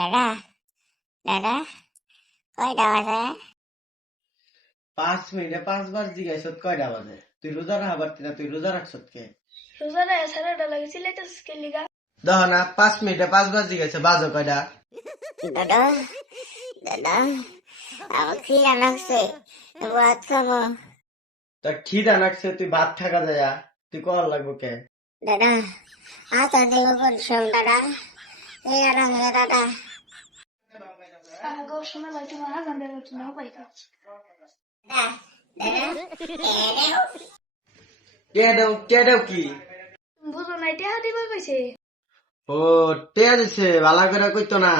দাদা দাদা কয়টা বাজে? 5 মিনিটে 5 বার জিজ্ঞাসা কয়টা বাজে? তুই রোজা রাখা পারতি না? তুই রোজা রাখছত কে? রোজা রাখা সারাটা লাগে সিলাইতেছিস কে লিগা? দেখো না 5 মিনিটে 5 বার জিজ্ঞাসা বাজো কয়টা? দাদা দাদা আমার খিদা লাগছে, ভাত খাবো। তা খিদা লাগছে তুই ভাত থাকা যায়, তুই কল লাগবো কে? দাদা আতা দিব পরিশ্রম দাদা, এই আরামে দাদা। আগো সময় লাগে তোমার আগাম বের হচ্ছে না পাইতা। দাদা কে দেও কি? বুঝো নাই টেহা দিবা কইছে। ও টেয়া দিছে, ভালো করে কইতো না।